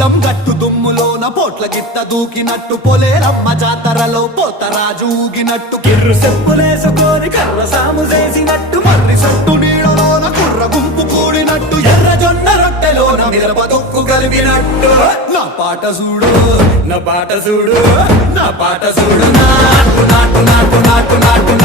పొలం గట్టు దుమ్ములోన పోట్ల గిత్త దూకినట్టు పొలేరమ్మ జాతరలో పోతరాజు ఊగినట్టు కిర్రు చెప్పులేసుకొని కర్ర సాము చేసినట్టు మర్రి సొట్టు నీడలోన కుర్ర గుంపు కూడినట్టు ఎర్ర జొన్న రొట్టెలోన మిరప దొక్కు కలిపినట్టు నా పాట చూడు నా పాట చూడు నా పాట చూడు నాటు నాటు నాటు నాటు నాటు